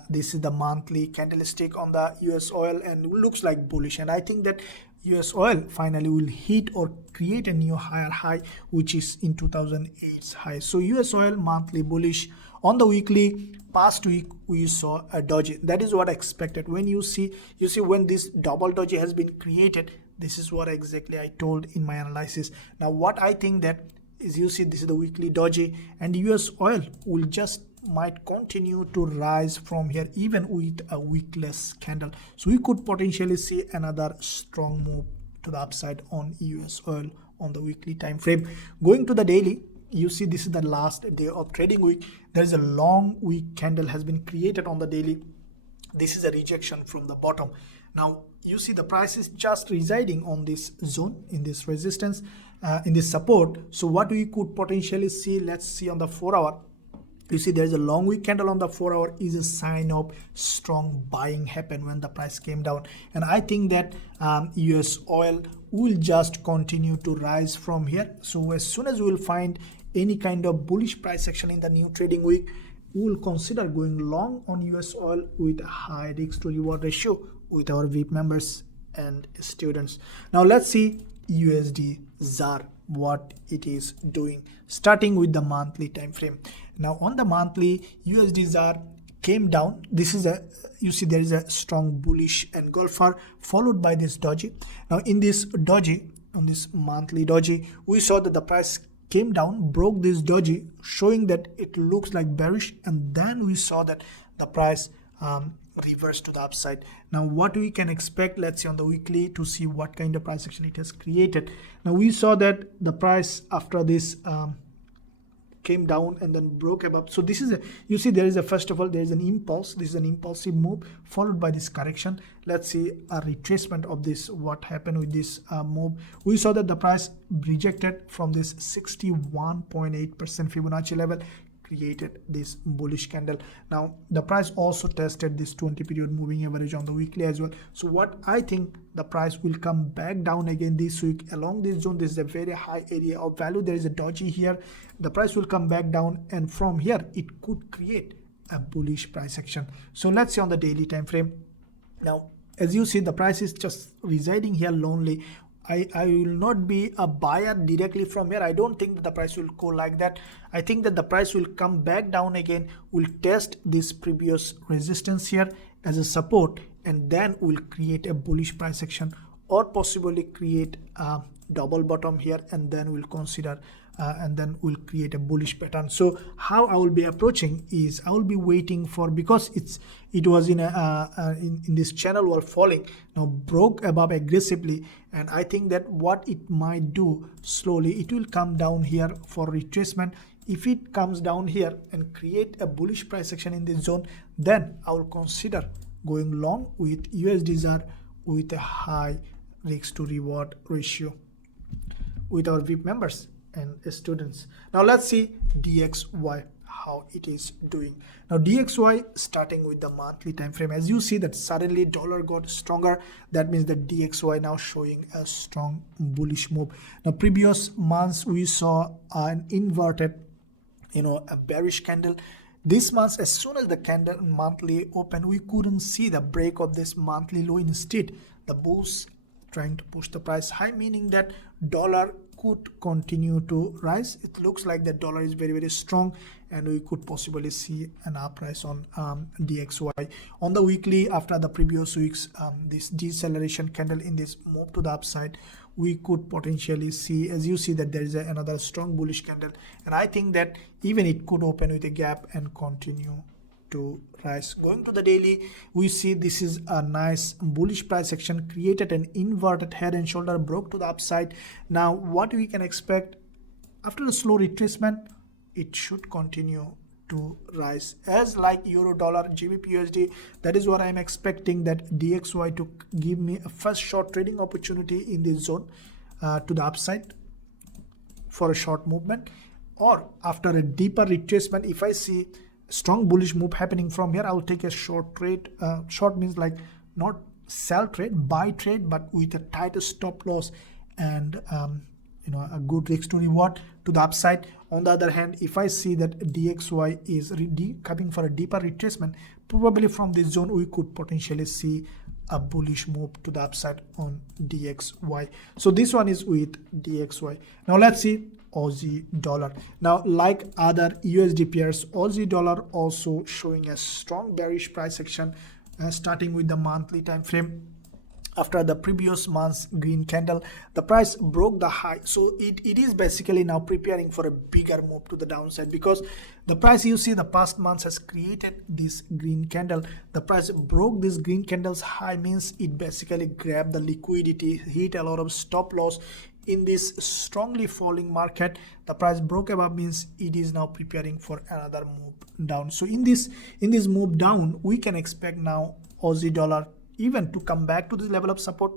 this is the monthly candlestick on the US oil and looks like bullish. And I think that US oil finally will hit or create a new higher high, which is in 2008's high. So US oil monthly bullish. On the weekly, past week we saw a doji. That is what I expected. When you see when this double doji has been created, this is what exactly I told in my analysis. Now what I think that is, you see this is the weekly doji, and US oil will just might continue to rise from here even with a wickless candle. So we could potentially see another strong move to the upside on US oil on the weekly time frame. Going to the daily, you see this is the last day of trading week. There is a long week candle has been created on the daily. This is a rejection from the bottom. Now you see the price is just residing on this zone, in this resistance, in this support. So what we could potentially see, let's see on the 4 hour. You see there's a long week candle on the 4 hour is a sign of strong buying happened when the price came down. And I think that US oil will just continue to rise from here. So as soon as we will find any kind of bullish price action in the new trading week, we will consider going long on US oil with a high risk to reward ratio with our VIP members and students. Now let's see USDZAR, what it is doing, starting with the monthly time frame. Now on the monthly, USDZAR came down. This is a, you see there is a strong bullish engulfer followed by this doji. Now in this doji, on this monthly doji, we saw that the price came down, broke this doji, showing that it looks like bearish, and then we saw that the price reverse to the upside. Now what we can expect, let's see on the weekly to see what kind of price action it has created. Now we saw that the price after this came down and then broke above. So this is a, you see there is a, first of all there is an impulse. This is an impulsive move followed by this correction. Let's see a retracement of this, what happened with this move. We saw that the price rejected from this 61.8% Fibonacci level, created this bullish candle. Now the price also tested this 20 period moving average on the weekly as well. So what I think, the price will come back down again this week along this zone. This is a very high area of value. There is a doji here. The price will come back down, and from here it could create a bullish price action. So let's see on the daily time frame. Now as you see, the price is just residing here lonely. I will not be a buyer directly from here. I don't think that the price will go like that. I think that the price will come back down again, will test this previous resistance here as a support, and then will create a bullish price action, or possibly create a double bottom here, and then we'll consider and then we'll create a bullish pattern. So how I will be approaching is, I will be waiting for, because it was in a in this channel while falling, now broke above aggressively, and I think that what it might do slowly, it will come down here for retracement. If it comes down here and create a bullish price action in this zone, then I will consider going long with USDZAR with a high risk to reward ratio with our VIP members and students. Now let's see DXY, how it is doing. Now DXY, starting with the monthly time frame, as you see that suddenly dollar got stronger. That means that DXY now showing a strong bullish move. Now previous months we saw an inverted, a bearish candle. This month, as soon as the candle monthly open, we couldn't see the break of this monthly low. Instead, the bulls trying to push the price high, meaning that dollar could continue to rise. It looks like the dollar is very, very strong, and we could possibly see an uprise on DXY. On the weekly, after the previous weeks, this deceleration candle in this move to the upside, we could potentially see, as you see, that there is another strong bullish candle, and I think that even it could open with a gap and continue to rise. Going to the daily, we see this is a nice bullish price action, created an inverted head and shoulder, broke to the upside. Now what we can expect, after a slow retracement, it should continue to rise, as like euro dollar, GBPUSD. That is what I'm expecting, that DXY to give me a first short trading opportunity in this zone to the upside for a short movement, or after a deeper retracement, if I see strong bullish move happening from here, I will take a short trade. Short means like not sell trade, buy trade, but with a tighter stop loss and a good risk to reward to the upside. On the other hand, if I see that DXY is coming for a deeper retracement, probably from this zone we could potentially see a bullish move to the upside on DXY. So this one is with DXY. Now let's see Aussie dollar. Now, like other USD pairs, Aussie dollar also showing a strong bearish price action, starting with the monthly time frame. After the previous month's green candle, the price broke the high. So it is basically now preparing for a bigger move to the downside, because the price, you see, the past months has created this green candle. The price broke this green candle's high, means it basically grabbed the liquidity, hit a lot of stop loss, in this strongly falling market, the price broke above means it is now preparing for another move down. So in this move down, we can expect now Aussie dollar even to come back to this level of support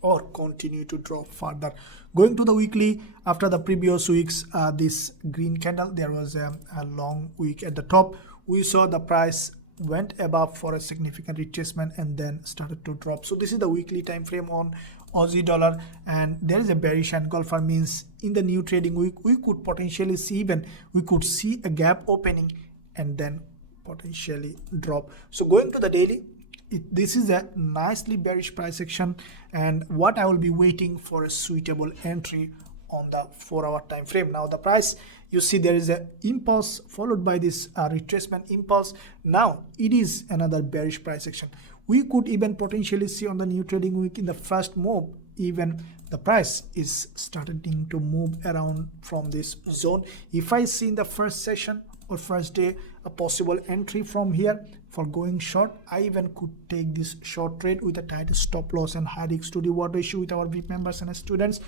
or continue to drop further. Going to the weekly, after the previous weeks, this green candle, there was a long wick at the top. We saw the price went above for a significant retracement and then started to drop. So this is the weekly time frame on Aussie dollar, and there is a bearish engulfer, means in the new trading week we could potentially see a gap opening and then potentially drop. So going to the daily, this is a nicely bearish price action, and what I will be waiting for a suitable entry on the 4-hour time frame. Now the price, you see there is a impulse followed by this retracement impulse. Now it is another bearish price action. We could even potentially see on the new trading week in the first move, even the price is starting to move around from this zone. If I see in the first session or first day a possible entry from here for going short, I even could take this short trade with a tight stop loss and high risk to reward ratio with our VIP members and students.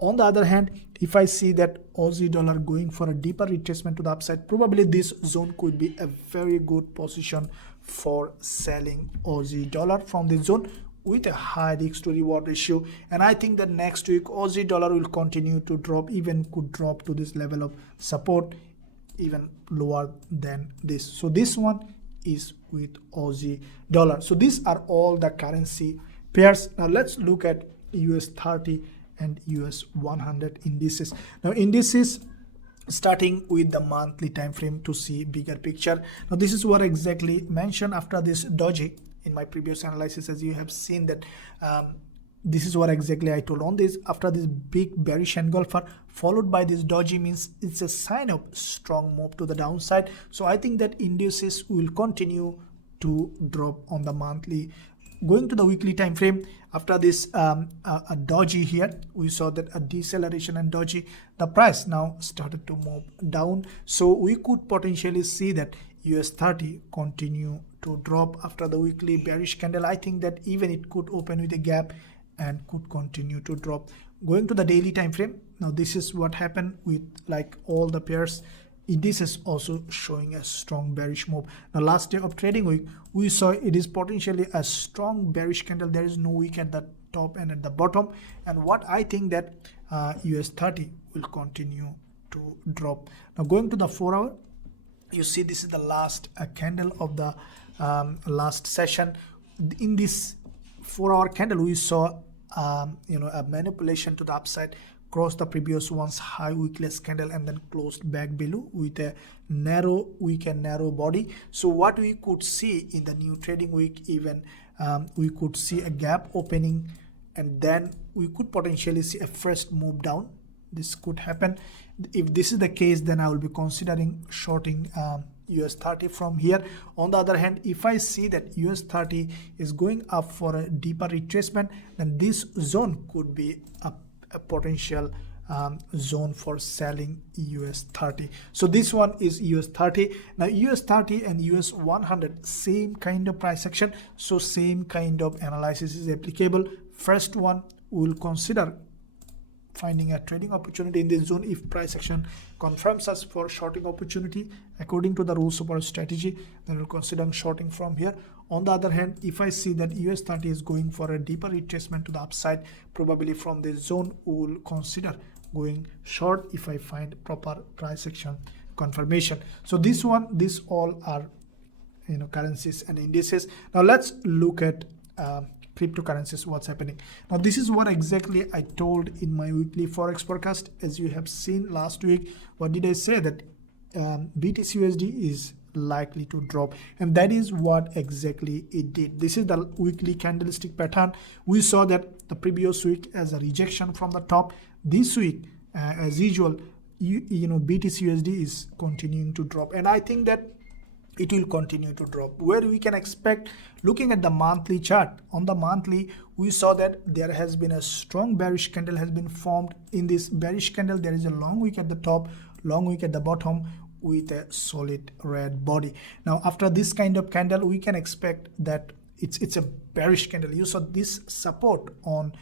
On the other hand, if I see that Aussie dollar going for a deeper retracement to the upside, probably this zone could be a very good position for selling Aussie dollar from this zone with a high risk to reward ratio. And I think that next week Aussie dollar will continue to drop, even could drop to this level of support, even lower than this. So this one is with Aussie dollar. So these are all the currency pairs. Now let's look at US 30 and US 100 indices. Now indices, starting with the monthly time frame to see bigger picture. Now this is what exactly mentioned after this doji in my previous analysis, as you have seen that this is what exactly I told on this. After this big bearish engulfer followed by this doji, means it's a sign of strong move to the downside. So I think that indices will continue to drop on the monthly. Going to the weekly time frame, after this a doji here, we saw that a deceleration and doji, the price now started to move down. So we could potentially see that US 30 continue to drop after the weekly bearish candle. I think that even it could open with a gap and could continue to drop. Going to the daily time frame, now this is what happened with like all the pairs. This is also showing a strong bearish move. Now last day of trading week, we saw it is potentially a strong bearish candle. There is no wick at the top and at the bottom, and what I think that US 30 will continue to drop. Now going to the 4-hour, you see this is the last candle of the last session. In this 4-hour candle, we saw a manipulation to the upside, crossed the previous one's high wickless candle and then closed back below with a narrow wick and narrow body. So what we could see in the new trading week, even we could see a gap opening, and then we could potentially see a first move down. This could happen. If this is the case, then I will be considering shorting US 30 from here. On the other hand, if I see that US 30 is going up for a deeper retracement, then this zone could be a potential zone for selling US 30. So this one is US 30. Now US 30 and US 100, same kind of price action, so same kind of analysis is applicable. First one, we will consider finding a trading opportunity in this zone. If price action confirms us for shorting opportunity according to the rules of our strategy, then we'll consider shorting from here. On the other hand, if I see that US 30 is going for a deeper retracement to the upside, probably from this zone, we will consider going short if I find proper price action confirmation. So this all are currencies and indices. Now let's look at cryptocurrencies, what's happening. Now this is what exactly I told in my weekly forex forecast. As you have seen last week, what did I say? That BTCUSD is likely to drop, and that is what exactly it did. This is the weekly candlestick pattern. We saw that the previous week as a rejection from the top. This week as usual, BTCUSD is continuing to drop, and I think that it will continue to drop. Where we can expect, looking at the monthly chart, on the monthly we saw that there has been a strong bearish candle has been formed. In this bearish candle, there is a long wick at the top, long wick at the bottom with a solid red body. Now after this kind of candle, we can expect that it's a bearish candle. You saw this support on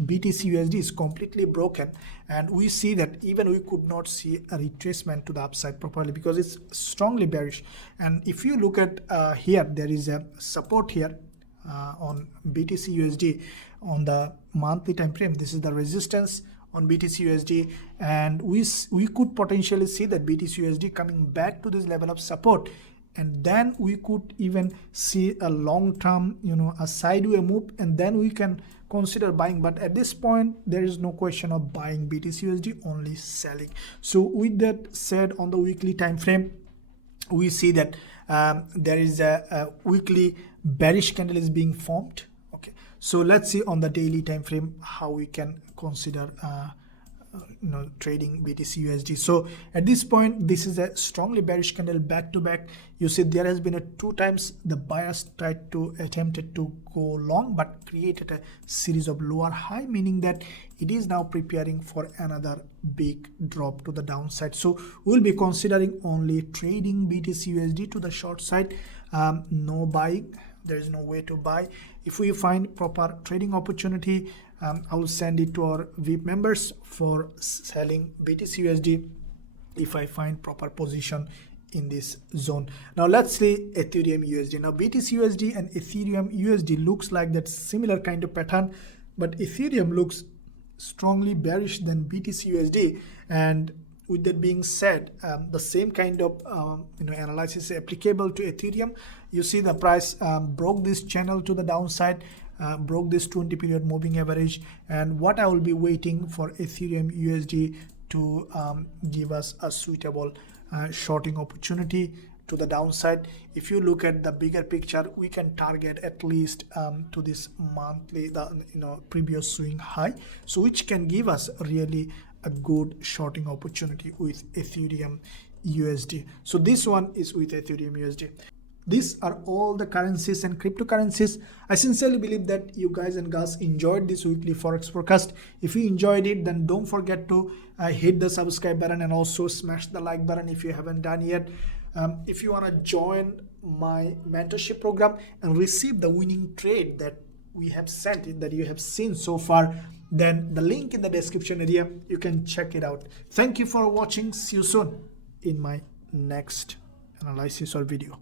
BTCUSD is completely broken, and we see that even we could not see a retracement to the upside properly because it's strongly bearish. And if you look at here, there is a support here on BTCUSD on the monthly time frame. This is the resistance on BTCUSD, and we could potentially see that BTCUSD coming back to this level of support, and then we could even see a long-term, a sideways move, and then we can consider buying. But at this point, there is no question of buying BTCUSD, only selling. So with that said, on the weekly time frame, we see that there is a weekly bearish candle is being formed. Okay, so let's see on the daily time frame how we can consider trading BTCUSD. So at this point, this is a strongly bearish candle back to back. You see there has been a 2 times the buyers attempted to go long, but created a series of lower high, meaning that it is now preparing for another big drop to the downside. So we'll be considering only trading BTCUSD to the short side, no buying. There is no way to buy. If we find proper trading opportunity, I will send it to our VIP members for selling BTCUSD if I find proper position in this zone. Now let's see Ethereum USD. Now BTCUSD and Ethereum USD looks like that similar kind of pattern, but Ethereum looks strongly bearish than BTCUSD. And with that being said, the same kind of analysis is applicable to Ethereum. You see the price broke this channel to the downside, broke this 20 period moving average, and what I will be waiting for Ethereum USD to give us a suitable shorting opportunity to the downside. If you look at the bigger picture, we can target at least to this monthly, previous swing high, so which can give us really a good shorting opportunity with Ethereum USD. So this one is with Ethereum USD. These are all the currencies and cryptocurrencies. I sincerely believe that you guys and girls enjoyed this weekly Forex forecast. If you enjoyed it, then don't forget to hit the subscribe button and also smash the like button if you haven't done yet. If you want to join my mentorship program and receive the winning trade that we have sent, that you have seen so far, then the link in the description area, you can check it out. Thank you for watching. See you soon in my next analysis or video.